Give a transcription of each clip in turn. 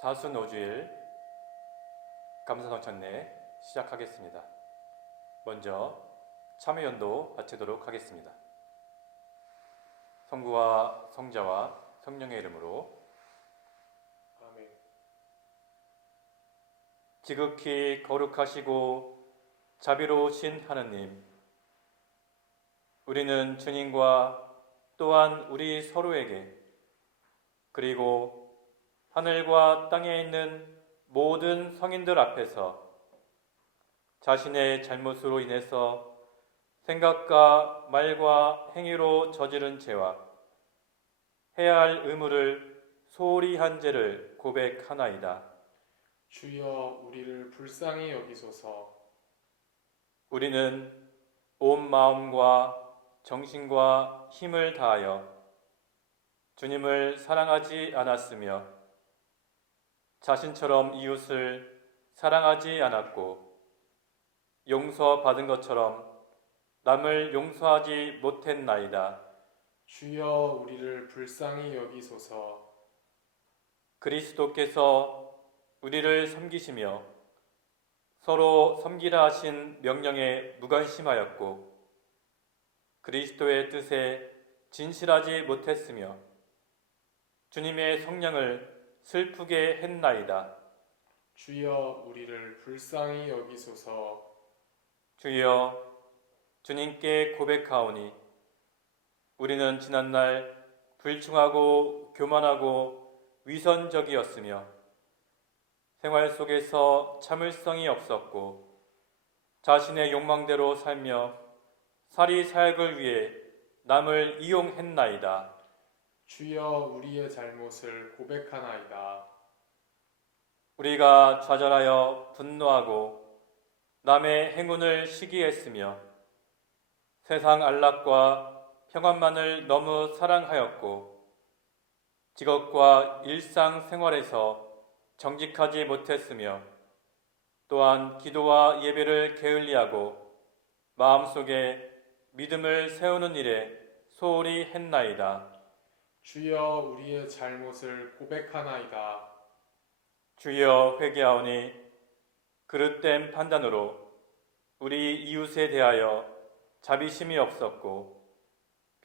사순오주일 감사성찬례 시작하겠습니다. 먼저 참여연도 바치도록 하겠습니다. 성부와 성자와 성령의 이름으로 아멘. 지극히 거룩하시고 자비로우신 하느님, 우리는 주님과 또한 우리 서로에게 그리고 하늘과 땅에 있는 모든 성인들 앞에서 자신의 잘못으로 인해서 생각과 말과 행위로 저지른 죄와 해야 할 의무를 소홀히 한 죄를 고백하나이다. 주여 우리를 불쌍히 여기소서. 우리는 온 마음과 정신과 힘을 다하여 주님을 사랑하지 않았으며 자신처럼 이웃을 사랑하지 않았고 용서받은 것처럼 남을 용서하지 못했나이다. 주여 우리를 불쌍히 여기소서. 그리스도께서 우리를 섬기시며 서로 섬기라 하신 명령에 무관심하였고 그리스도의 뜻에 진실하지 못했으며 주님의 성령을 슬프게 했나이다. 주여 우리를 불쌍히 여기소서. 주여, 주님께 고백하오니 우리는 지난날 불충하고 교만하고 위선적이었으며 생활 속에서 참을성이 없었고 자신의 욕망대로 살며 사리사욕을 위해 남을 이용했나이다. 주여 우리의 잘못을 고백하나이다. 우리가 좌절하여 분노하고 남의 행운을 시기했으며 세상 안락과 평안만을 너무 사랑하였고 직업과 일상생활에서 정직하지 못했으며 또한 기도와 예배를 게을리하고 마음속에 믿음을 세우는 일에 소홀히 했나이다. 주여 우리의 잘못을 고백하나이다. 주여 회개하오니 그릇된 판단으로 우리 이웃에 대하여 자비심이 없었고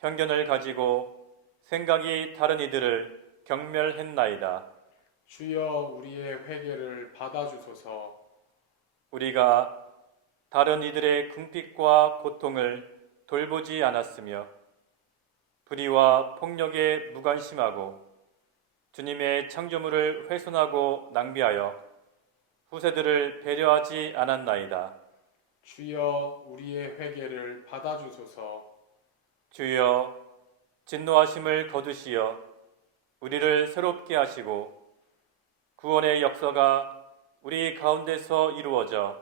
편견을 가지고 생각이 다른 이들을 경멸했나이다. 주여 우리의 회개를 받아주소서. 우리가 다른 이들의 궁핍과 고통을 돌보지 않았으며 불의와 폭력에 무관심하고 주님의 창조물을 훼손하고 낭비하여 후세들을 배려하지 않았나이다. 주여 우리의 회개를 받아주소서. 주여 진노하심을 거두시어 우리를 새롭게 하시고 구원의 역사가 우리 가운데서 이루어져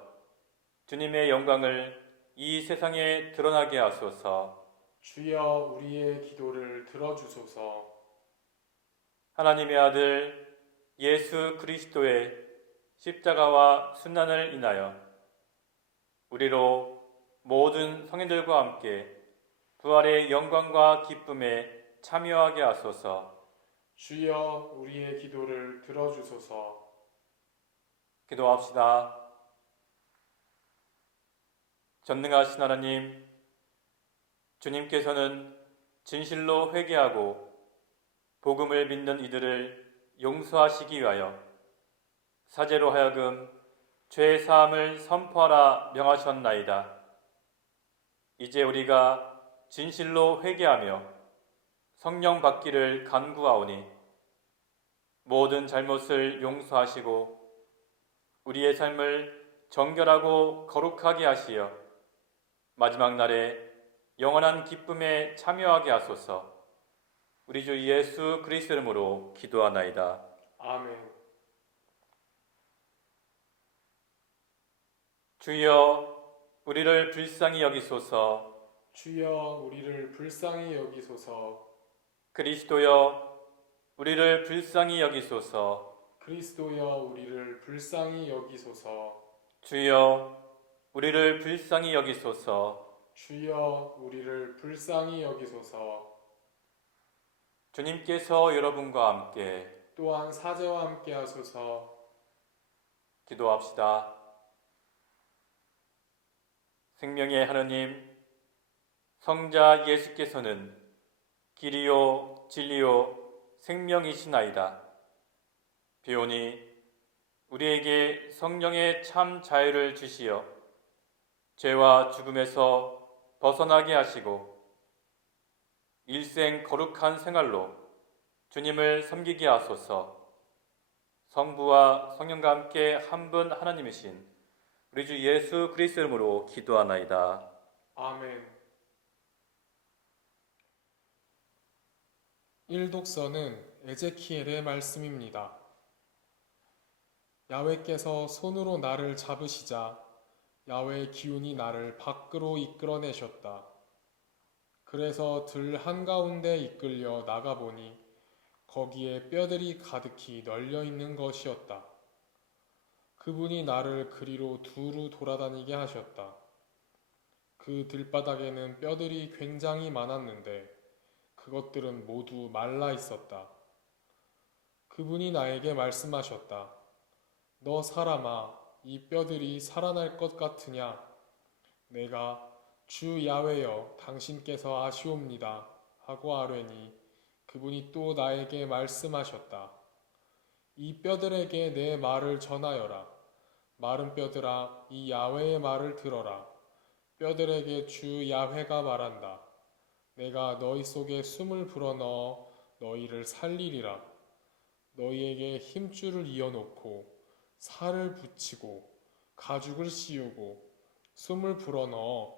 주님의 영광을 이 세상에 드러나게 하소서. 주여 우리의 기도를 들어주소서. 하나님의 아들 예수 그리스도의 십자가와 순환을 인하여 우리로 모든 성인들과 함께 부활의 영광과 기쁨에 참여하게 하소서. 주여 우리의 기도를 들어주소서. 기도합시다. 전능하신 하나님, 주님께서는 진실로 회개하고 복음을 믿는 이들을 용서하시기 위하여 사제로 하여금 죄 사함을 선포하라 명하셨나이다. 이제 우리가 진실로 회개하며 성령 받기를 간구하오니 모든 잘못을 용서하시고 우리의 삶을 정결하고 거룩하게 하시어 마지막 날에 영원한 기쁨에 참여하게 하소서. 우리 주 예수 그리스도 이름으로 기도하나이다. 아멘. 주여 우리를 불쌍히 여기소서. 주여 우리를 불쌍히 여기소서. 그리스도여 우리를 불쌍히 여기소서. 그리스도여 우리를 불쌍히 여기소서. 주여 우리를 불쌍히 여기소서. 주여 우리를 불쌍히 여기소서. 주님께서 여러분과 함께 또한 사제와 함께 하소서. 기도합시다. 생명의 하느님, 성자 예수께서는 길이요 진리요 생명이시나이다. 비오니 우리에게 성령의 참 자유를 주시어 죄와 죽음에서 벗어나게 하시고 일생 거룩한 생활로 주님을 섬기게 하소서. 성부와 성령과 함께 한 분 하나님이신 우리 주 예수 그리스도 이름으로 기도하나이다. 아멘. 일독서는 에제키엘의 말씀입니다. 야훼께서 손으로 나를 잡으시자 야훼의 기운이 나를 밖으로 이끌어내셨다. 그래서 들 한가운데 이끌려 나가보니 거기에 뼈들이 가득히 널려 있는 것이었다. 그분이 나를 그리로 두루 돌아다니게 하셨다. 그 들바닥에는 뼈들이 굉장히 많았는데 그것들은 모두 말라 있었다. 그분이 나에게 말씀하셨다. 너 사람아, 이 뼈들이 살아날 것 같으냐? 내가 주 야훼여 당신께서 아시옵니다 하고 아뢰니 그분이 또 나에게 말씀하셨다. 이 뼈들에게 내 말을 전하여라. 마른 뼈들아, 이 야훼의 말을 들어라. 뼈들에게 주 야훼가 말한다. 내가 너희 속에 숨을 불어넣어 너희를 살리리라. 너희에게 힘줄을 이어놓고 살을 붙이고 가죽을 씌우고 숨을 불어넣어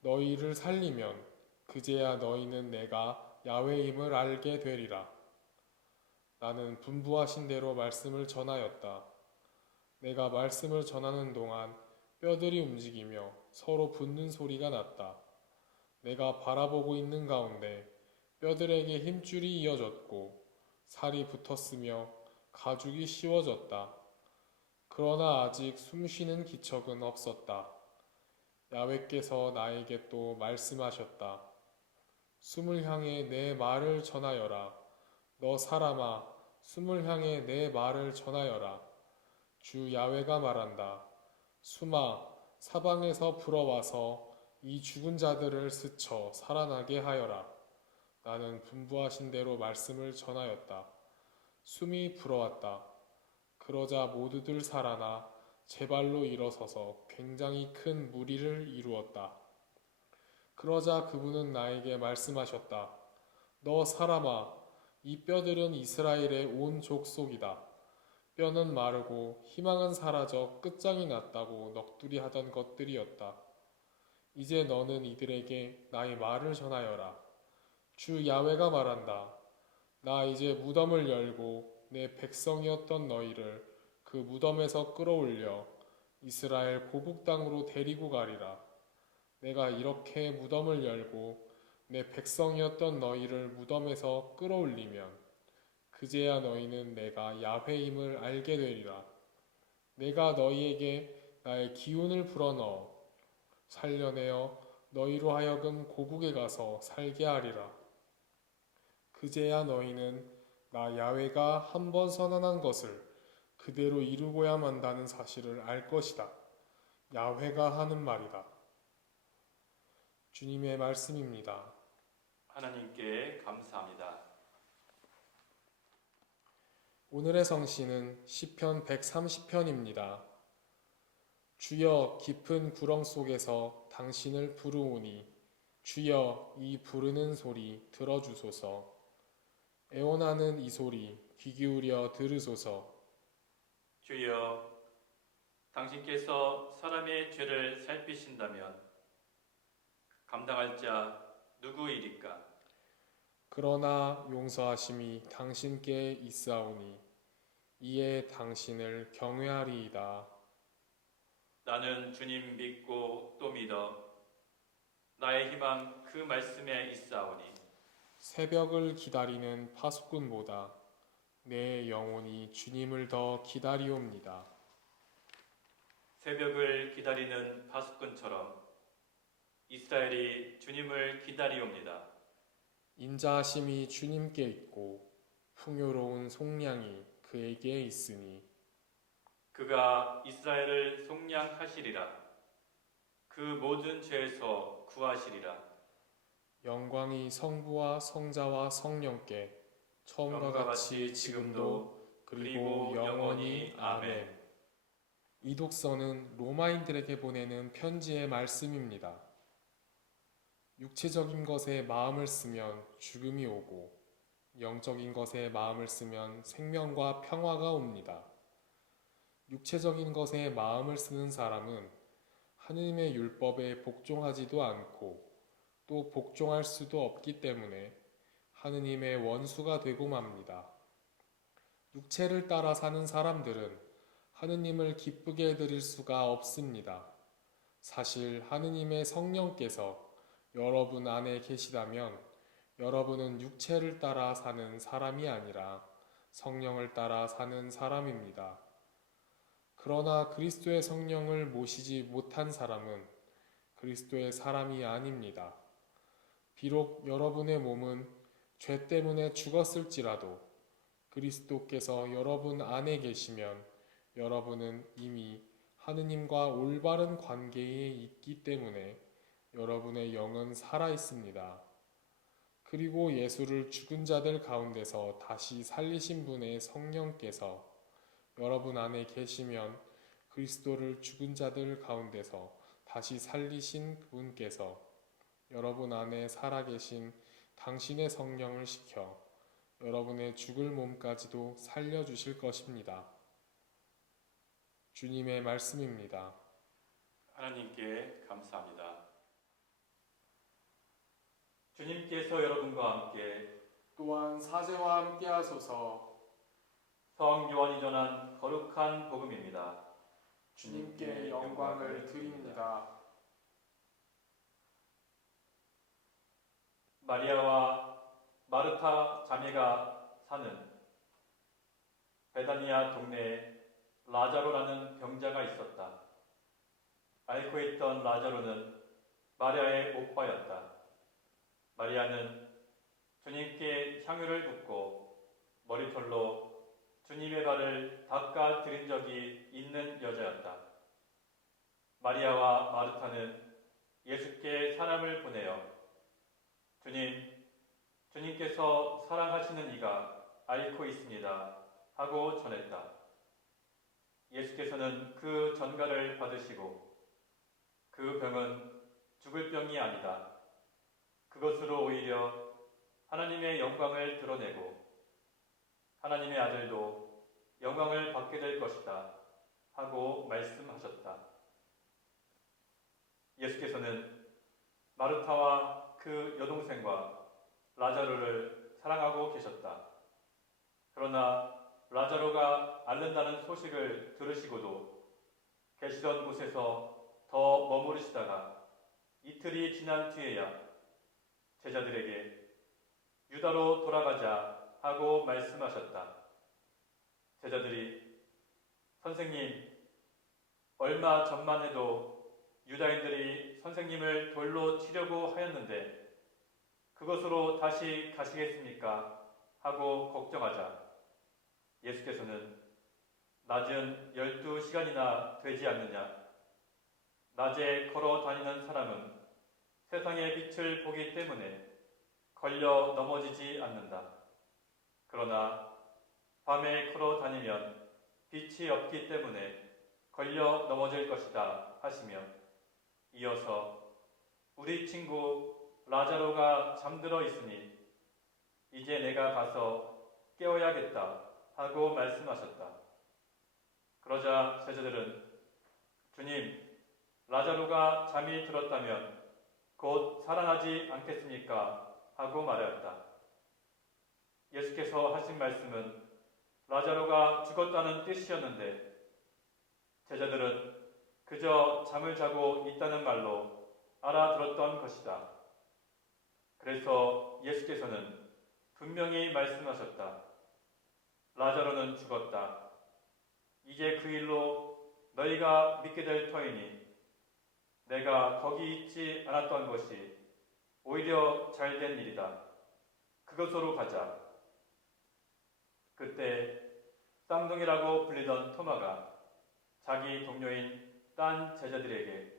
너희를 살리면 그제야 너희는 내가 야훼임을 알게 되리라. 나는 분부하신 대로 말씀을 전하였다. 내가 말씀을 전하는 동안 뼈들이 움직이며 서로 붙는 소리가 났다. 내가 바라보고 있는 가운데 뼈들에게 힘줄이 이어졌고 살이 붙었으며 가죽이 씌워졌다. 그러나 아직 숨쉬는 기척은 없었다. 야훼께서 나에게 또 말씀하셨다. 숨을 향해 내 말을 전하여라. 너 사람아, 숨을 향해 내 말을 전하여라. 주 야훼가 말한다. 숨아, 사방에서 불어와서 이 죽은 자들을 스쳐 살아나게 하여라. 나는 분부하신 대로 말씀을 전하였다. 숨이 불어왔다. 그러자 모두들 살아나 제 발로 일어서서 굉장히 큰 무리를 이루었다. 그러자 그분은 나에게 말씀하셨다. 너 사람아, 이 뼈들은 이스라엘의 온 족속이다. 뼈는 마르고 희망은 사라져 끝장이 났다고 넋두리 하던 것들이었다. 이제 너는 이들에게 나의 말을 전하여라. 주 야훼가 말한다. 나 이제 무덤을 열고 내 백성이었던 너희를 그 무덤에서 끌어올려 이스라엘 고국 땅으로 데리고 가리라. 내가 이렇게 무덤을 열고 내 백성이었던 너희를 무덤에서 끌어올리면 그제야 너희는 내가 야훼임을 알게 되리라. 내가 너희에게 나의 기운을 불어넣어 살려내어 너희로 하여금 고국에 가서 살게 하리라. 그제야 너희는 나 야훼가 한 번 선언한 것을 그대로 이루고야 만다는 사실을 알 것이다. 야훼가 하는 말이다. 주님의 말씀입니다. 하나님께 감사합니다. 오늘의 성시는 시편 130편입니다. 주여 깊은 구렁 속에서 당신을 부르오니 주여 이 부르는 소리 들어주소서. 애원하는 이 소리 귀 기울여 들으소서. 주여, 당신께서 사람의 죄를 살피신다면 감당할 자 누구이리까? 그러나 용서하심이 당신께 있사오니 이에 당신을 경외하리이다. 나는 주님 믿고 또 믿어 나의 희망 그 말씀에 있사오니 새벽을 기다리는 파수꾼보다 내 영혼이 주님을 더 기다리옵니다. 새벽을 기다리는 파수꾼처럼 이스라엘이 주님을 기다리옵니다. 인자하심이 주님께 있고 풍요로운 속량이 그에게 있으니 그가 이스라엘을 속량하시리라. 그 모든 죄에서 구하시리라. 영광이 성부와 성자와 성령께 처음과 같이 지금도 그리고 영원히 아멘. 이 독서는 로마인들에게 보내는 편지의 말씀입니다. 육체적인 것에 마음을 쓰면 죽음이 오고 영적인 것에 마음을 쓰면 생명과 평화가 옵니다. 육체적인 것에 마음을 쓰는 사람은 하느님의 율법에 복종하지도 않고 또 복종할 수도 없기 때문에 하느님의 원수가 되고 맙니다. 육체를 따라 사는 사람들은 하느님을 기쁘게 해드릴 수가 없습니다. 사실 하느님의 성령께서 여러분 안에 계시다면 여러분은 육체를 따라 사는 사람이 아니라 성령을 따라 사는 사람입니다. 그러나 그리스도의 성령을 모시지 못한 사람은 그리스도의 사람이 아닙니다. 비록 여러분의 몸은 죄 때문에 죽었을지라도 그리스도께서 여러분 안에 계시면 여러분은 이미 하느님과 올바른 관계에 있기 때문에 여러분의 영은 살아 있습니다. 그리고 예수를 죽은 자들 가운데서 다시 살리신 분의 성령께서 여러분 안에 계시면 그리스도를 죽은 자들 가운데서 다시 살리신 그분께서 여러분 안에 살아계신 당신의 성령을 시켜 여러분의 죽을 몸까지도 살려주실 것입니다. 주님의 말씀입니다. 하나님께 감사합니다. 주님께서 여러분과 함께 또한 사제와 함께 하소서. 성 요한이 전한 거룩한 복음입니다. 주님께 영광을 드립니다. 마리아와 마르타 자매가 사는 베다니아 동네에 라자로라는 병자가 있었다. 앓고 있던 라자로는 마리아의 오빠였다. 마리아는 주님께 향유를 붓고 머리털로 주님의 발을 닦아 드린 적이 있는 여자였다. 마리아와 마르타는 예수께 사람을 보내어 주님께서 사랑하시는 이가 앓고 있습니다 하고 전했다. 예수께서는 그 전가를 받으시고 그 병은 죽을 병이 아니다. 그것으로 오히려 하나님의 영광을 드러내고 하나님의 아들도 영광을 받게 될 것이다 하고 말씀하셨다. 예수께서는 마르타와 그 여동생과 라자로를 사랑하고 계셨다. 그러나 라자로가 앓는다는 소식을 들으시고도 계시던 곳에서 더 머무르시다가 이틀이 지난 뒤에야 제자들에게 유다로 돌아가자 하고 말씀하셨다. 제자들이 선생님, 얼마 전만 해도 유다인들이 선생님을 돌로 치려고 하였는데 그것으로 다시 가시겠습니까? 하고 걱정하자 예수께서는 낮은 12시간이나 되지 않느냐? 낮에 걸어 다니는 사람은 세상의 빛을 보기 때문에 걸려 넘어지지 않는다. 그러나 밤에 걸어 다니면 빛이 없기 때문에 걸려 넘어질 것이다 하시며 이어서 우리 친구 라자로가 잠들어 있으니 이제 내가 가서 깨워야겠다 하고 말씀하셨다. 그러자 제자들은 주님, 라자로가 잠이 들었다면 곧 살아나지 않겠습니까? 하고 말하였다. 예수께서 하신 말씀은 라자로가 죽었다는 뜻이었는데 제자들은 그저 잠을 자고 있다는 말로 알아들었던 것이다. 그래서 예수께서는 분명히 말씀하셨다. 라자로는 죽었다. 이제 그 일로 너희가 믿게 될 터이니 내가 거기 있지 않았던 것이 오히려 잘된 일이다. 그것으로 가자. 그때 쌍둥이라고 불리던 토마가 자기 동료인 딴 제자들에게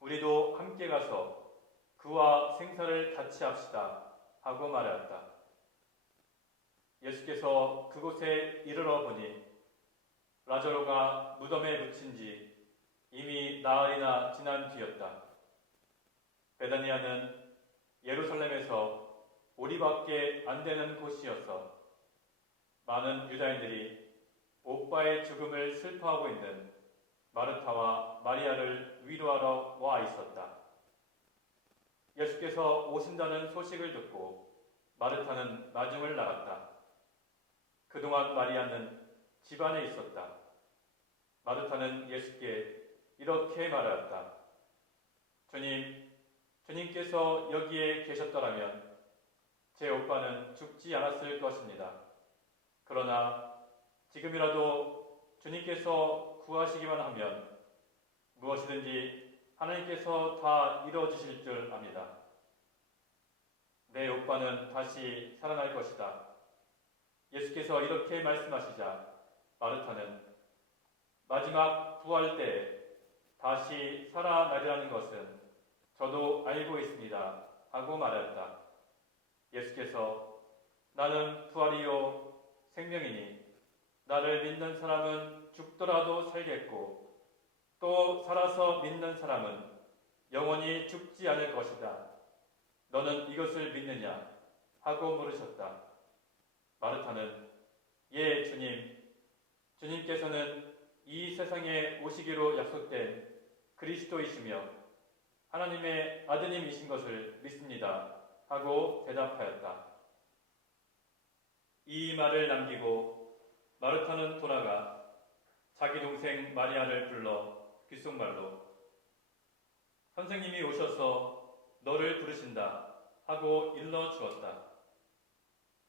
우리도 함께 가서 그와 생사를 같이 합시다 하고 말하였다. 예수께서 그곳에 이르러 보니 라자로가 무덤에 묻힌 지 이미 나흘이나 지난 뒤였다. 베다니아는 예루살렘에서 오리밖에 안 되는 곳이었어. 많은 유다인들이 오빠의 죽음을 슬퍼하고 있는 마르타와 마리아를 위로하러 와 있었다. 예수께서 오신다는 소식을 듣고 마르타는 마중을 나갔다. 그동안 마리아는 집안에 있었다. 마르타는 예수께 이렇게 말하였다. 주님께서 여기에 계셨더라면 제 오빠는 죽지 않았을 것입니다. 그러나 지금이라도 주님께서 구하시기만 하면 무엇이든지 하나님께서 다 이루어주실 줄 압니다. 내 오빠는 다시 살아날 것이다. 예수께서 이렇게 말씀하시자 마르타는 마지막 부활 때 다시 살아나리라는 것은 저도 알고 있습니다 하고 말하였다. 예수께서 나는 부활이요 생명이니 나를 믿는 사람은 죽더라도 살겠고 또 살아서 믿는 사람은 영원히 죽지 않을 것이다. 너는 이것을 믿느냐? 하고 물으셨다. 마르타는 예 주님께서는 이 세상에 오시기로 약속된 그리스도이시며 하나님의 아드님이신 것을 믿습니다 하고 대답하였다. 이 말을 남기고 마르타는 돌아가 자기 동생 마리아를 불러 귓속말로 선생님이 오셔서 너를 부르신다 하고 일러 주었다.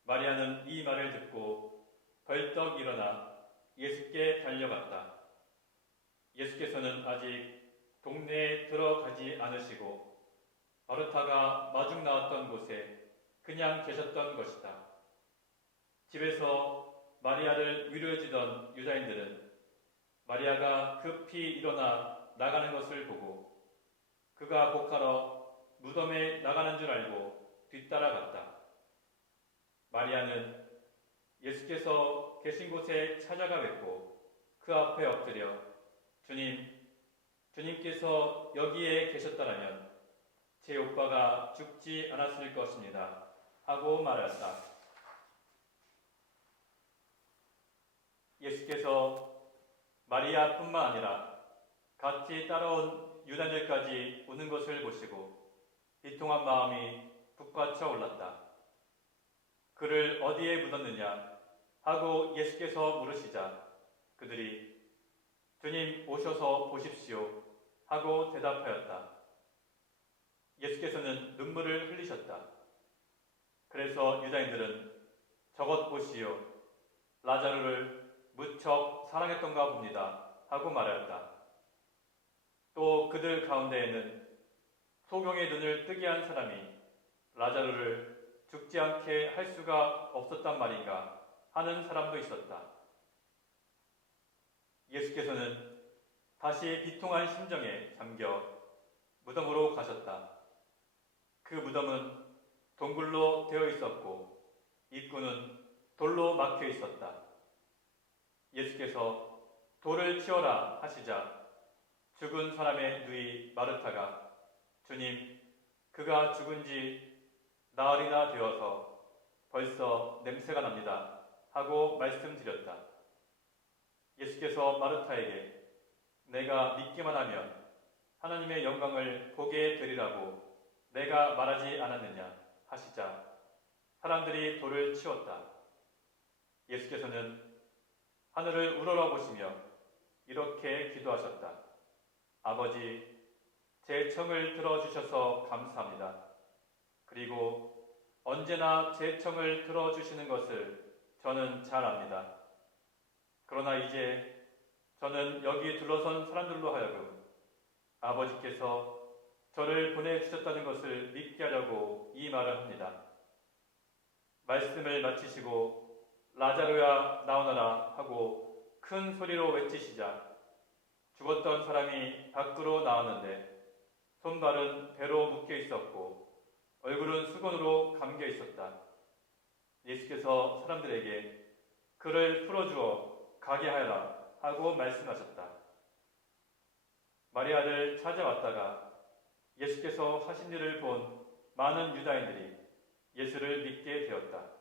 마리아는 이 말을 듣고 벌떡 일어나 예수께 달려갔다. 예수께서는 아직 동네에 들어가지 않으시고 마르타가 마중 나왔던 곳에 그냥 계셨던 것이다. 집에서 마리아를 위로해주던 유다인들은 마리아가 급히 일어나 나가는 것을 보고 그가 곡하러 무덤에 나가는 줄 알고 뒤따라갔다. 마리아는 예수께서 계신 곳에 찾아가 뵙고 그 앞에 엎드려 주님께서 여기에 계셨다면 제 오빠가 죽지 않았을 것입니다 하고 말했다. 예수께서 마리아뿐만 아니라 같이 따라온 유다인들까지 우는 것을 보시고 비통한 마음이 북받쳐 올랐다. 그를 어디에 묻었느냐 하고 예수께서 물으시자 그들이 주님 오셔서 보십시오 하고 대답하였다. 예수께서는 눈물을 흘리셨다. 그래서 유다인들은 저것 보시오 라자로를 무척 사랑했던가 봅니다 하고 말하였다. 또 그들 가운데에는 소경의 눈을 뜨게 한 사람이 라자로를 죽지 않게 할 수가 없었단 말인가 하는 사람도 있었다. 예수께서는 다시 비통한 심정에 잠겨 무덤으로 가셨다. 그 무덤은 동굴로 되어 있었고 입구는 돌로 막혀 있었다. 예수께서 돌을 치워라 하시자 죽은 사람의 누이 마르타가 주님, 그가 죽은 지 나흘이나 되어서 벌써 냄새가 납니다 하고 말씀드렸다. 예수께서 마르타에게 내가 믿기만 하면 하나님의 영광을 보게 되리라고 내가 말하지 않았느냐 하시자 사람들이 돌을 치웠다. 예수께서는 하늘을 우러러보시며 이렇게 기도하셨다. 아버지, 제 청을 들어주셔서 감사합니다. 그리고 언제나 제 청을 들어주시는 것을 저는 잘 압니다. 그러나 이제 저는 여기 둘러선 사람들로 하여금 아버지께서 저를 보내주셨다는 것을 믿게 하려고 이 말을 합니다. 말씀을 마치시고 라자로야 나오너라 하고 큰 소리로 외치시자 죽었던 사람이 밖으로 나왔는데 손발은 배로 묶여 있었고 얼굴은 수건으로 감겨 있었다. 예수께서 사람들에게 그를 풀어주어 가게 하여라 하고 말씀하셨다. 마리아를 찾아왔다가 예수께서 하신 일을 본 많은 유다인들이 예수를 믿게 되었다.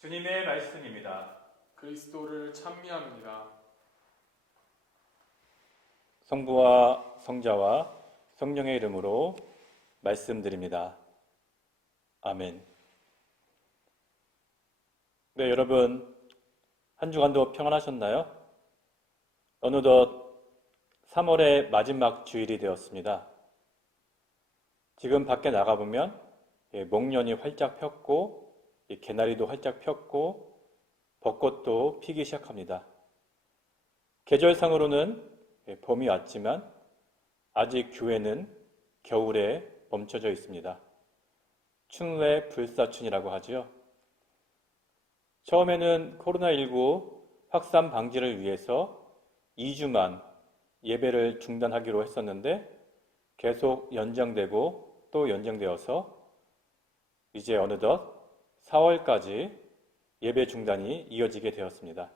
주님의 말씀입니다. 그리스도를 찬미합니다. 성부와 성자와 성령의 이름으로 말씀드립니다. 아멘. 네, 여러분 한 주간도 평안하셨나요? 어느덧 3월의 마지막 주일이 되었습니다. 지금 밖에 나가보면 목련이 활짝 폈고 개나리도 활짝 폈고 벚꽃도 피기 시작합니다. 계절상으로는 봄이 왔지만 아직 교회는 겨울에 멈춰져 있습니다. 춘회 불사춘이라고 하죠. 처음에는 코로나19 확산 방지를 위해서 2주만 예배를 중단하기로 했었는데 계속 연장되고 또 연장되어서 이제 어느덧 4월까지 예배 중단이 이어지게 되었습니다.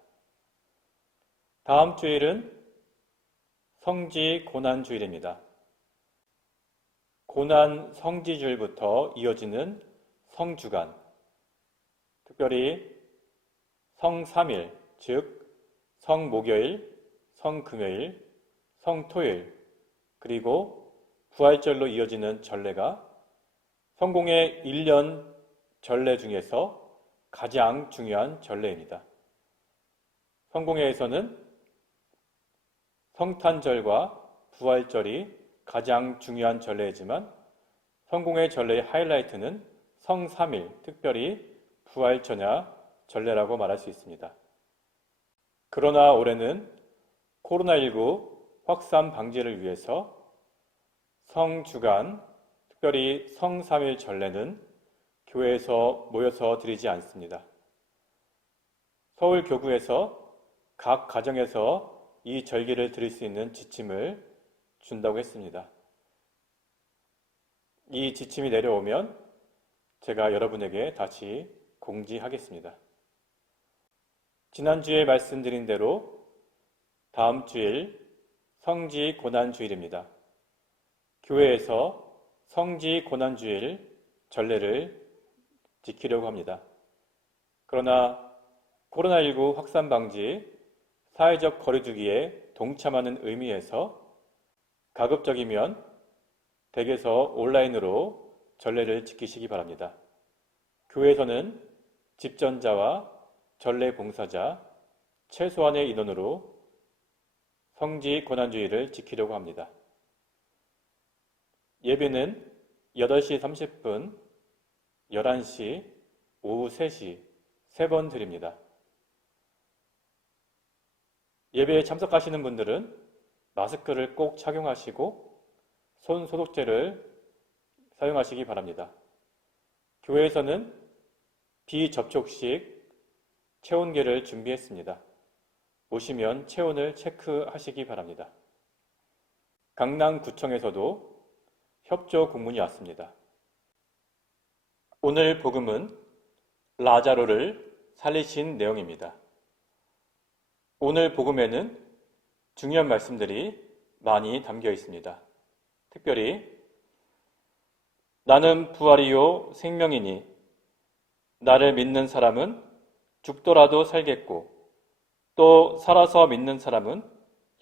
다음 주일은 성지 고난주일입니다. 고난 성지주일부터 이어지는 성주간, 특별히 성3일, 즉 성목요일, 성금요일, 성토요일, 그리고 부활절로 이어지는 전례가 성공의 1년 전례 중에서 가장 중요한 전례입니다. 성공회에서는 성탄절과 부활절이 가장 중요한 전례이지만 성공회 전례의 하이라이트는 성3일, 특별히 부활전야 전례라고 말할 수 있습니다. 그러나 올해는 코로나19 확산 방지를 위해서 성주간, 특별히 성3일 전례는 교회에서 모여서 드리지 않습니다. 서울교구에서 각 가정에서 이 절기를 드릴 수 있는 지침을 준다고 했습니다. 이 지침이 내려오면 제가 여러분에게 다시 공지하겠습니다. 지난주에 말씀드린 대로 다음 주일 성지 고난주일입니다. 교회에서 성지 고난주일 전례를 지키려고 합니다. 그러나 코로나19 확산 방지, 사회적 거리두기에 동참하는 의미에서 가급적이면 댁에서 온라인으로 전례를 지키시기 바랍니다. 교회에서는 집전자와 전례 봉사자, 최소한의 인원으로 성지 고난주일을 지키려고 합니다. 예배는 8시 30분, 11시, 오후 3시 3번 드립니다. 예배에 참석하시는 분들은 마스크를 꼭 착용하시고 손 소독제를 사용하시기 바랍니다. 교회에서는 비접촉식 체온계를 준비했습니다. 오시면 체온을 체크하시기 바랍니다. 강남구청에서도 협조 공문이 왔습니다. 오늘 복음은 라자로를 살리신 내용입니다. 오늘 복음에는 중요한 말씀들이 많이 담겨 있습니다. 특별히 나는 부활이요 생명이니 나를 믿는 사람은 죽더라도 살겠고 또 살아서 믿는 사람은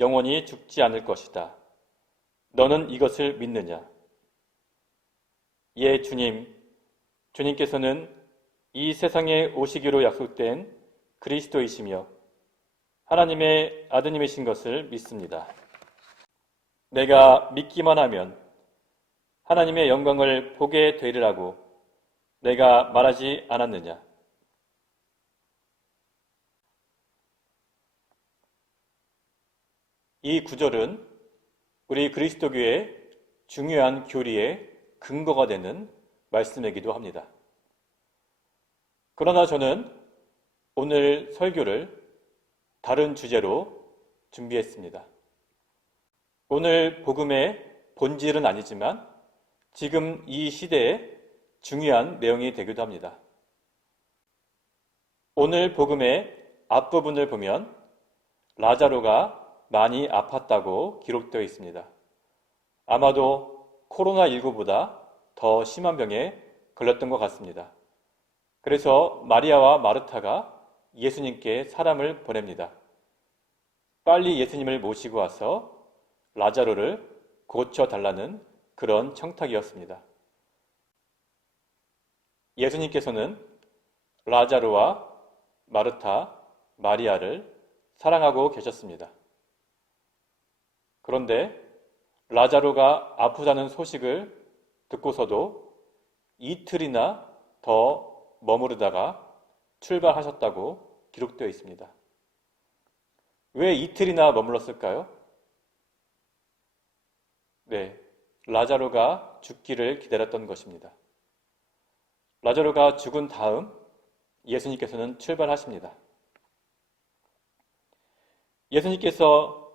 영원히 죽지 않을 것이다. 너는 이것을 믿느냐? 예, 주님께서는 이 세상에 오시기로 약속된 그리스도이시며 하나님의 아드님이신 것을 믿습니다. 내가 믿기만 하면 하나님의 영광을 보게 되리라고 내가 말하지 않았느냐? 이 구절은 우리 그리스도교의 중요한 교리의 근거가 되는 말씀이기도 합니다. 그러나 저는 오늘 설교를 다른 주제로 준비했습니다. 오늘 복음의 본질은 아니지만 지금 이 시대에 중요한 내용이 되기도 합니다. 오늘 복음의 앞부분을 보면 라자로가 많이 아팠다고 기록되어 있습니다. 아마도 코로나19보다 더 심한 병에 걸렸던 것 같습니다. 그래서 마리아와 마르타가 예수님께 사람을 보냅니다. 빨리 예수님을 모시고 와서 라자로를 고쳐달라는 그런 청탁이었습니다. 예수님께서는 라자로와 마르타, 마리아를 사랑하고 계셨습니다. 그런데 라자로가 아프다는 소식을 듣고서도 이틀이나 더 머무르다가 출발하셨다고 기록되어 있습니다. 왜 이틀이나 머물렀을까요? 네, 라자로가 죽기를 기다렸던 것입니다. 라자로가 죽은 다음 예수님께서는 출발하십니다. 예수님께서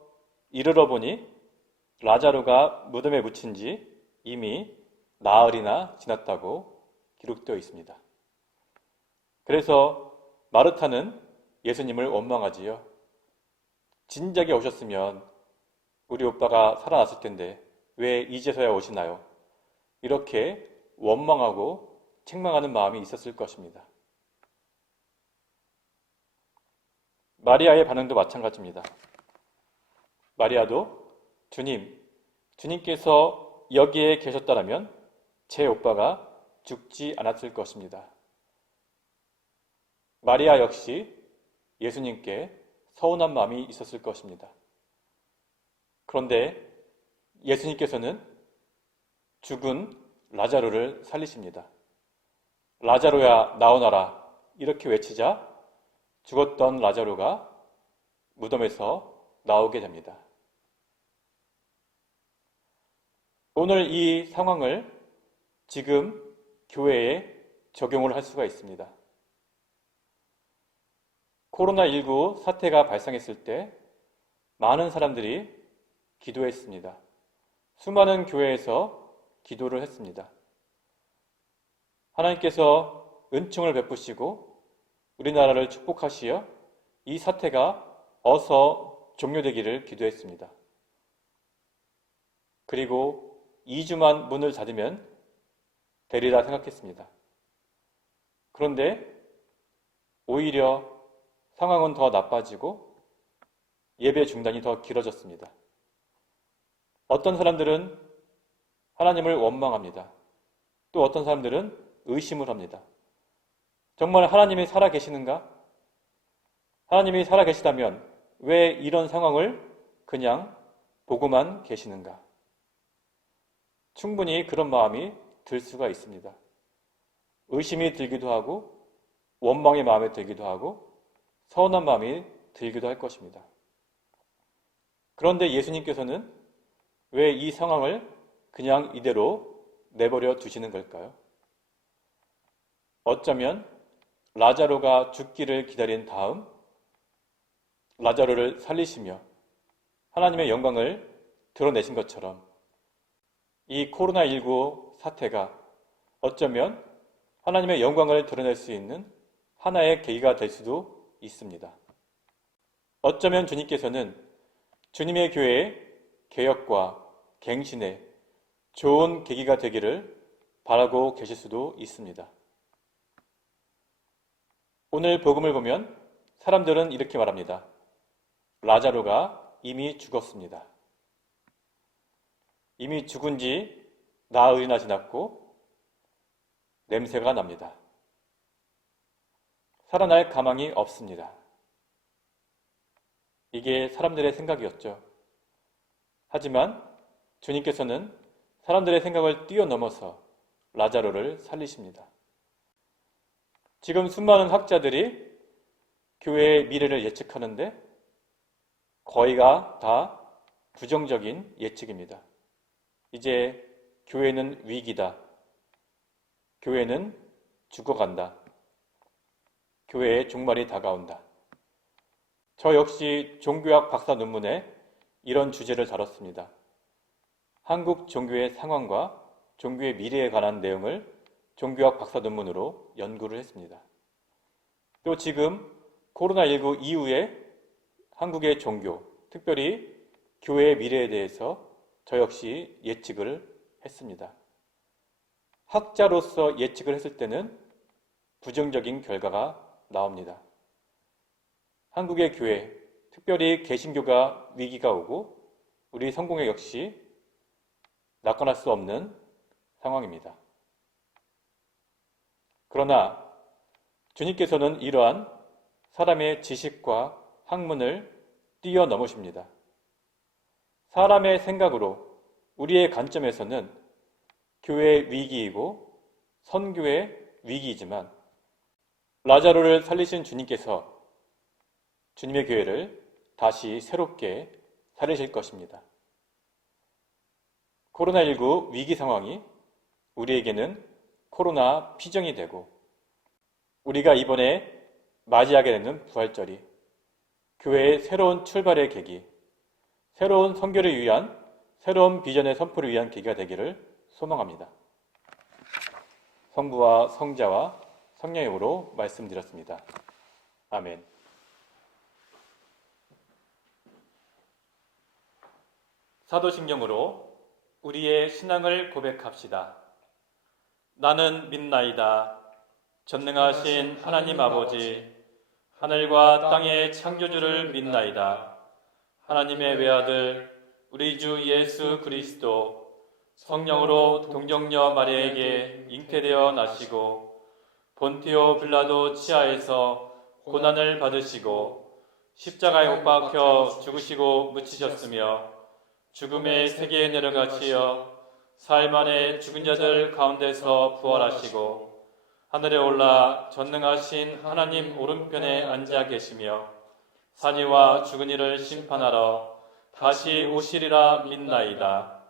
이르러 보니 라자로가 무덤에 묻힌 지 이미 나흘이나 지났다고 기록되어 있습니다. 그래서 마르타는 예수님을 원망하지요. 진작에 오셨으면 우리 오빠가 살아났을 텐데 왜 이제서야 오시나요? 이렇게 원망하고 책망하는 마음이 있었을 것입니다. 마리아의 반응도 마찬가지입니다. 마리아도 주님께서 여기에 계셨다면 제 오빠가 죽지 않았을 것입니다. 마리아 역시 예수님께 서운한 마음이 있었을 것입니다. 그런데 예수님께서는 죽은 라자로를 살리십니다. 라자로야 나오너라 이렇게 외치자 죽었던 라자로가 무덤에서 나오게 됩니다. 오늘 이 상황을 지금 교회에 적용을 할 수가 있습니다. 코로나19 사태가 발생했을 때 많은 사람들이 기도했습니다. 수많은 교회에서 기도를 했습니다. 하나님께서 은총을 베푸시고 우리나라를 축복하시어 이 사태가 어서 종료되기를 기도했습니다. 그리고 2주만 문을 닫으면 되리라 생각했습니다. 그런데 오히려 상황은 더 나빠지고 예배 중단이 더 길어졌습니다. 어떤 사람들은 하나님을 원망합니다. 또 어떤 사람들은 의심을 합니다. 정말 하나님이 살아계시는가? 하나님이 살아계시다면 왜 이런 상황을 그냥 보고만 계시는가? 충분히 그런 마음이 들 수가 있습니다. 의심이 들기도 하고 원망의 마음이 들기도 하고 서운한 마음이 들기도 할 것입니다. 그런데 예수님께서는 왜 이 상황을 그냥 이대로 내버려 두시는 걸까요? 어쩌면 라자로가 죽기를 기다린 다음 라자로를 살리시며 하나님의 영광을 드러내신 것처럼 이 코로나19 사태가 어쩌면 하나님의 영광을 드러낼 수 있는 하나의 계기가 될 수도 있습니다. 어쩌면 주님께서는 주님의 교회의 개혁과 갱신에 좋은 계기가 되기를 바라고 계실 수도 있습니다. 오늘 복음을 보면 사람들은 이렇게 말합니다. 라자로가 이미 죽었습니다. 이미 죽은 지 나흘이나 지났고 냄새가 납니다. 살아날 가망이 없습니다. 이게 사람들의 생각이었죠. 하지만 주님께서는 사람들의 생각을 뛰어넘어서 라자로를 살리십니다. 지금 수많은 학자들이 교회의 미래를 예측하는데 거의가 다 부정적인 예측입니다. 이제 교회는 위기다. 교회는 죽어간다. 교회의 종말이 다가온다. 저 역시 종교학 박사 논문에 이런 주제를 다뤘습니다. 한국 종교의 상황과 종교의 미래에 관한 내용을 종교학 박사 논문으로 연구를 했습니다. 또 지금 코로나19 이후에 한국의 종교, 특별히 교회의 미래에 대해서 저 역시 예측을 했습니다. 학자로서 예측을 했을 때는 부정적인 결과가 나옵니다. 한국의 교회, 특별히 개신교가 위기가 오고 우리 성공회 역시 낙관할 수 없는 상황입니다. 그러나 주님께서는 이러한 사람의 지식과 학문을 뛰어넘으십니다. 사람의 생각으로 우리의 관점에서는 교회의 위기이고 선교의 위기이지만 라자로를 살리신 주님께서 주님의 교회를 다시 새롭게 살리실 것입니다. 코로나19 위기 상황이 우리에게는 코로나 피정이 되고 우리가 이번에 맞이하게 되는 부활절이 교회의 새로운 출발의 계기, 새로운 선교를 위한 새로운 비전의 선포를 위한 계기가 되기를 소망합니다. 성부와 성자와 성령의 이름으로 말씀드렸습니다. 아멘. 사도신경으로 우리의 신앙을 고백합시다. 나는 믿나이다. 전능하신 하나님 아버지, 하늘과 땅의 창조주를 믿나이다. 하나님의 외아들 우리 주 예수 그리스도 성령으로 동정녀 마리아에게 잉태되어 나시고 본티오 빌라도 치하에서 고난을 받으시고 십자가에 못 박혀 죽으시고 묻히셨으며 죽음의 세계에 내려가시어 사흘 만에 죽은 자들 가운데서 부활하시고 하늘에 올라 전능하신 하나님 오른편에 앉아 계시며 산이와 죽은 이를 심판하러 다시 오시리라 믿나이다.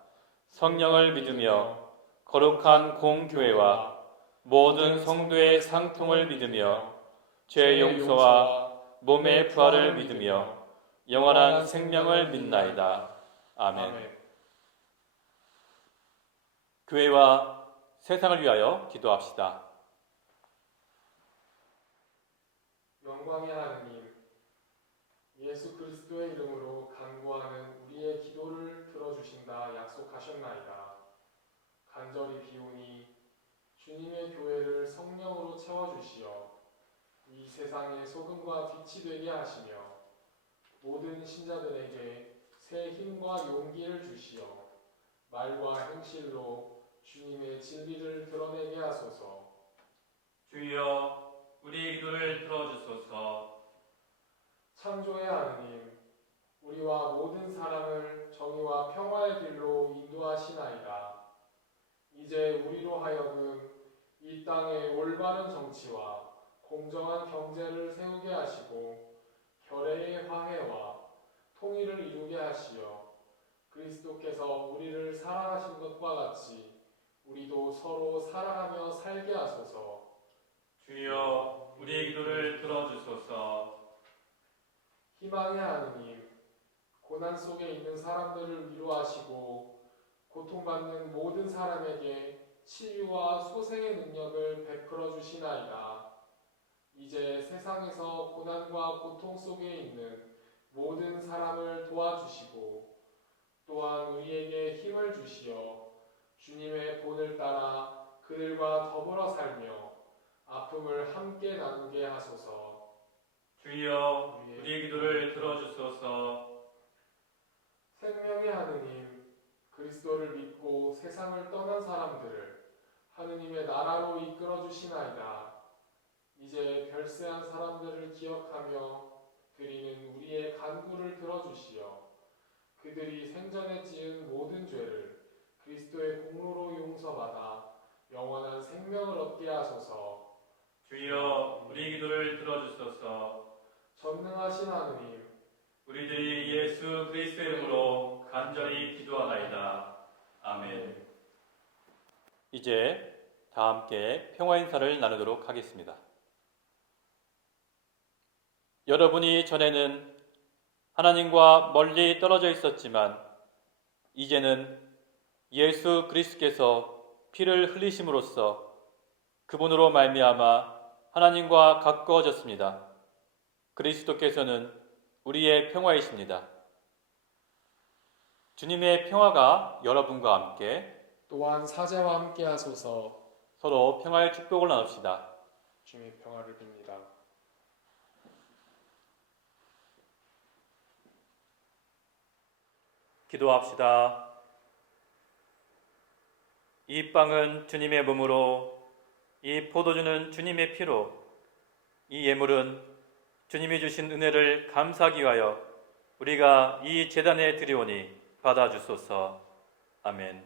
성령을 믿으며 거룩한 공교회와 모든 성도의 상통을 믿으며 죄 용서와 몸의 부활을 믿으며 영원한 생명을 믿나이다. 아멘. 교회와 세상을 위하여 기도합시다. 영광의 하느님, 예수 그리스도의 이름으로 간구하는 우리의 기도를 들어주신다 약속하셨나이다. 간절히 비오니 주님의 교회를 성령으로 채워주시어 이 세상의 소금과 빛이 되게 하시며 모든 신자들에게 새 힘과 용기를 주시어 말과 행실로 주님의 진리를 드러내게 하소서. 주여 우리의 기도를 들어주소서. 창조의 하느님, 우리와 모든 사람을 정의와 평화의 길로 인도하시나이다. 이제 우리로 하여금 이 땅의 올바른 정치와 공정한 경제를 세우게 하시고 결의의 화해와 통일을 이루게 하시어 그리스도께서 우리를 사랑하신 것과 같이 우리도 서로 사랑하며 살게 하소서. 주여 우리의 기도를 들어주소서. 희망의 하느님, 고난 속에 있는 사람들을 위로하시고 고통받는 모든 사람에게 치유와 소생의 능력을 베풀어 주시나이다. 이제 세상에서 고난과 고통 속에 있는 모든 사람을 도와주시고 또한 우리에게 힘을 주시어 주님의 본을 따라 그들과 더불어 살며 아픔을 함께 나누게 하소서. 주여 우리의 기도를 들어주소서. 생명의 하느님, 그리스도를 믿고 세상을 떠난 사람들을 하느님의 나라로 이끌어 주시나이다. 이제 별세한 사람들을 기억하며 드리는 우리의 간구를 들어주시어 그들이 생전에 지은 모든 죄를 그리스도의 공로로 용서받아 영원한 생명을 얻게 하소서. 주여 우리의 기도를 들어주소서. 전능하신 하느님, 우리들이 예수 그리스도의 이름으로 간절히 기도하나이다. 아멘. 이제 다 함께 평화 인사를 나누도록 하겠습니다. 여러분이 전에는 하나님과 멀리 떨어져 있었지만 이제는 예수 그리스도께서 피를 흘리심으로써 그분으로 말미암아 하나님과 가까워졌습니다. 그리스도께서는 우리의 평화이십니다. 주님의 평화가 여러분과 함께 또한 사제와 함께 하소서. 서로 평화의 축복을 나눕시다. 주님의 평화를 빕니다. 기도합시다. 이 빵은 주님의 몸으로, 이 포도주는 주님의 피로, 이 예물은 주님이 주신 은혜를 감사하기 위하여 우리가 이 제단에 드리오니 받아주소서. 아멘.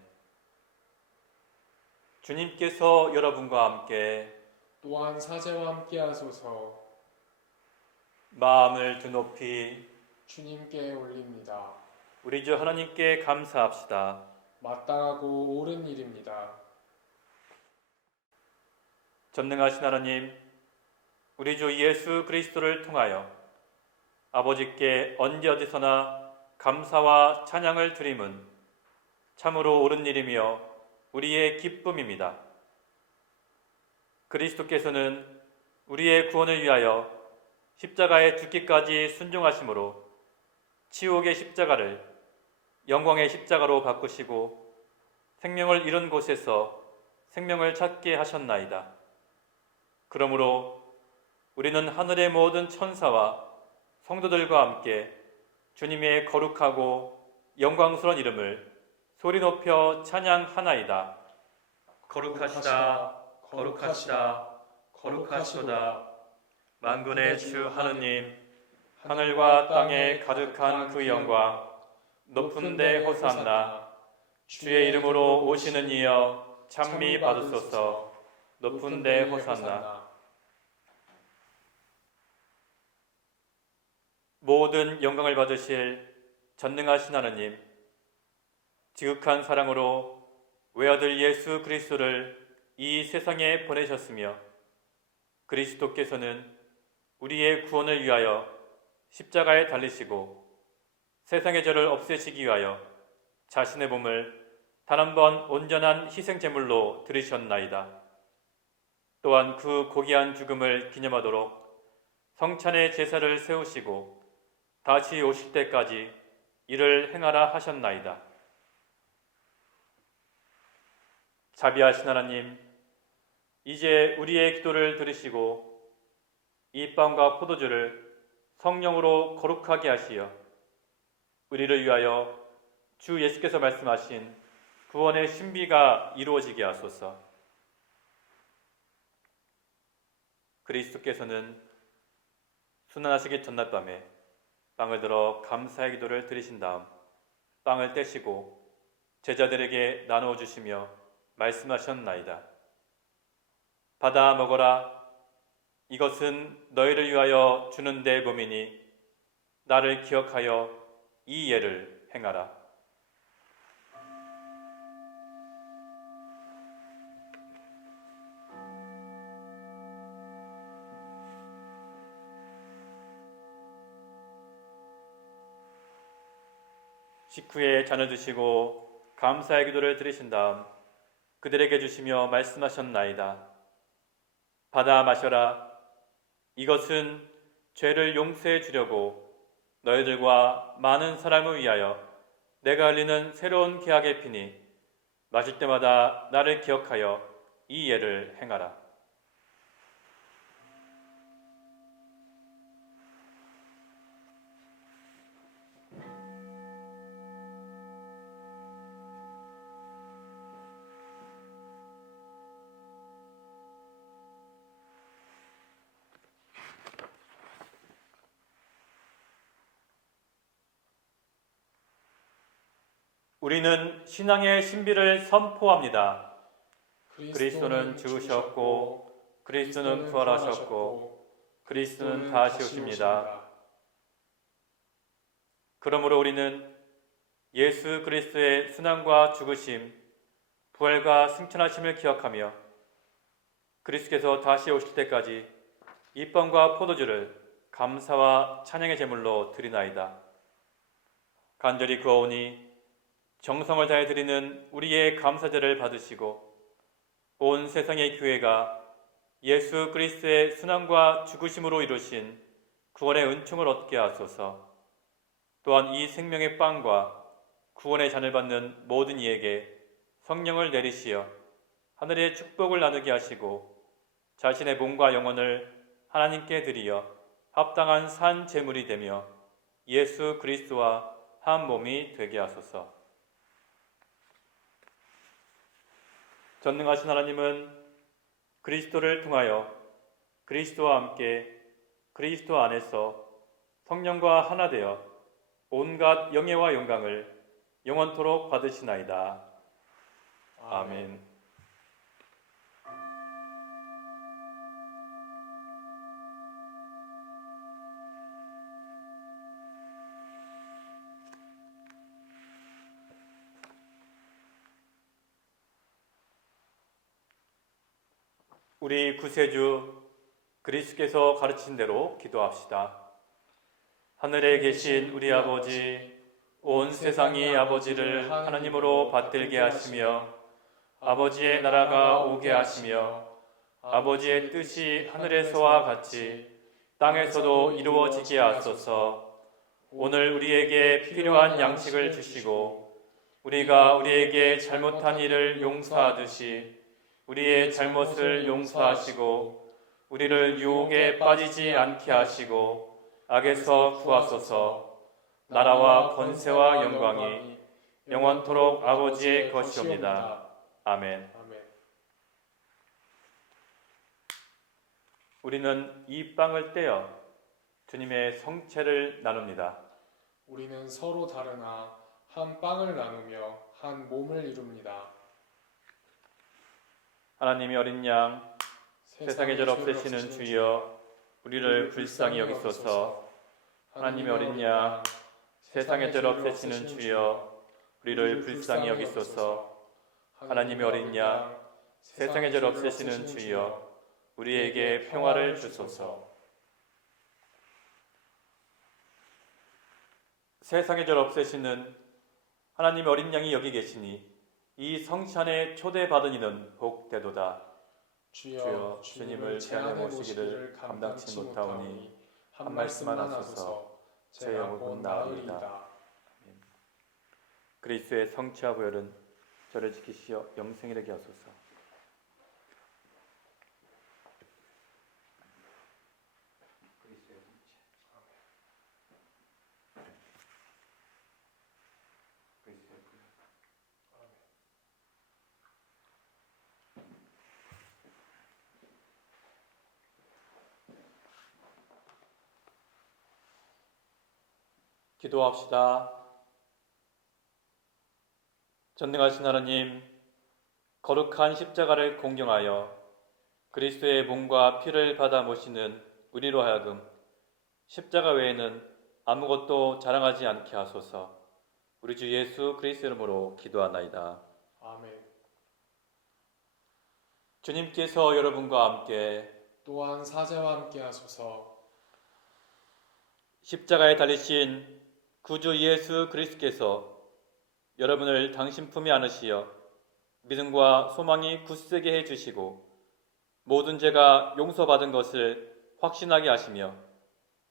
주님께서 여러분과 함께 또한 사제와 함께 하소서. 마음을 드높이 주님께 올립니다. 우리 주 하나님께 감사합시다. 마땅하고 옳은 일입니다. 전능하신 하나님, 우리 주 예수 그리스도를 통하여 아버지께 언제 어디서나 감사와 찬양을 드림은 참으로 옳은 일이며 우리의 기쁨입니다. 그리스도께서는 우리의 구원을 위하여 십자가에 죽기까지 순종하심으로 치욕의 십자가를 영광의 십자가로 바꾸시고 생명을 잃은 곳에서 생명을 찾게 하셨나이다. 그러므로 우리는 하늘의 모든 천사와 성도들과 함께 주님의 거룩하고 영광스러운 이름을 소리 높여 찬양하나이다. 거룩하시다, 거룩하시다, 거룩하시도다. 만군의 주 하느님, 하늘과 땅에 가득한 그 영광, 높은 데 호산나. 주의 이름으로 오시는 이여 찬미 받으소서. 높은 데 호산나. 모든 영광을 받으실 전능하신 하느님, 지극한 사랑으로 외아들 예수 그리스도를 이 세상에 보내셨으며 그리스도께서는 우리의 구원을 위하여 십자가에 달리시고 세상의 죄를 없애시기 위하여 자신의 몸을 단 한 번 온전한 희생 제물로 드리셨나이다. 또한 그 고귀한 죽음을 기념하도록 성찬의 제사를 세우시고 다시 오실 때까지 이를 행하라 하셨나이다. 자비하신 하나님, 이제 우리의 기도를 들으시고 이 빵과 포도주를 성령으로 거룩하게 하시어 우리를 위하여 주 예수께서 말씀하신 구원의 신비가 이루어지게 하소서. 그리스도께서는 순환하시기 전날 밤에 빵을 들어 감사의 기도를 드리신 다음 빵을 떼시고 제자들에게 나누어 주시며 말씀하셨나이다. 받아 먹어라. 이것은 너희를 위하여 주는 내 몸이니 나를 기억하여 이 예를 행하라. 식후에 잔을 드시고 감사의 기도를 드리신 다음 그들에게 주시며 말씀하셨나이다. 받아 마셔라. 이것은 죄를 용서해 주려고 너희들과 많은 사람을 위하여 내가 흘리는 새로운 계약의 피니 마실 때마다 나를 기억하여 이 예를 행하라. 우리는 신앙의 신비를 선포합니다. 그리스도는 죽으셨고 그리스도는 부활하셨고 그리스도는 다시 오십니다. 그러므로 우리는 예수 그리스도의 순환과 죽으심, 부활과 승천하심을 기억하며 그리스도께서 다시 오실 때까지 이 빵과 포도주를 감사와 찬양의 제물로 드리나이다. 간절히 구하오니 정성을 다해 드리는 우리의 감사제를 받으시고 온 세상의 교회가 예수 그리스도의 순환과 죽으심으로 이루신 구원의 은총을 얻게 하소서. 또한 이 생명의 빵과 구원의 잔을 받는 모든 이에게 성령을 내리시어 하늘의 축복을 나누게 하시고 자신의 몸과 영혼을 하나님께 드리어 합당한 산 제물이 되며 예수 그리스도와 한 몸이 되게 하소서. 전능하신 하나님은 그리스도를 통하여 그리스도와 함께 그리스도 안에서 성령과 하나 되어 온갖 영예와 영광을 영원토록 받으시나이다. 아멘. 우리 구세주 그리스도께서 가르친 대로 기도합시다. 하늘에 계신 우리 아버지, 온 세상이 아버지를 하나님으로 받들게 하시며 아버지의 나라가 오게 하시며 아버지의 뜻이 하늘에서와 같이 땅에서도 이루어지게 하소서. 오늘 우리에게 필요한 양식을 주시고 우리가 우리에게 잘못한 일을 용서하듯이 우리의 잘못을 용서하시고 우리를 유혹에 빠지지 않게 하시고 악에서 구하소서. 나라와 권세와 영광이 영원토록 아버지의 것이옵니다. 아멘. 우리는 이 빵을 떼어 주님의 성체를 나눕니다. 우리는 서로 다르나 한 빵을 나누며 한 몸을 이룹니다. 하나님이 어린 양 세상의 죄를 없애시는 주여 우리를 불쌍히 여기소서. 하나님의 어린 양 세상의 죄를 없애시는 주여 우리를 불쌍히 여기소서. 하나님의 어린 양 세상의 죄를 없애시는 주여 우리에게 평화를 주소서. 세상의 죄를 없애시는 하나님의 어린 양이 여기 계시니 이 성찬 안에 초대받은 이는 복되도다. 주여 주님을 제 안에 모시기를 감당치 못하오니 한 말씀만 하소서. 제 영혼 나으리이다. 그리스도의 성취와 보혈은 저를 지키시어 영생이 되게 하소서. 그리스도의 성취. 그리스도의 보혈. 기도합시다. 전능하신 하나님, 거룩한 십자가를 공경하여 그리스도의 몸과 피를 받아 모시는 우리로 하여금 십자가 외에는 아무것도 자랑하지 않게 하소서. 우리 주 예수 그리스도 이름으로 기도하나이다. 아멘. 주님께서 여러분과 함께 또한 사제와 함께 하소서. 십자가에 달리신 구주 예수 그리스도께서 여러분을 당신 품에 안으시어 믿음과 소망이 굳세게 해주시고 모든 죄가 용서받은 것을 확신하게 하시며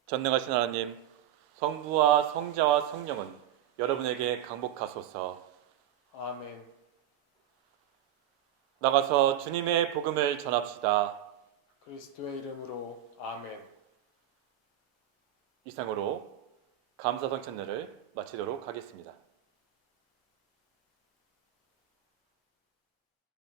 전능하신 하나님 성부와 성자와 성령은 여러분에게 강복하소서. 아멘. 나가서 주님의 복음을 전합시다. 그리스도의 이름으로 아멘. 이상으로 감사성 찬례를 마치도록 하겠습니다.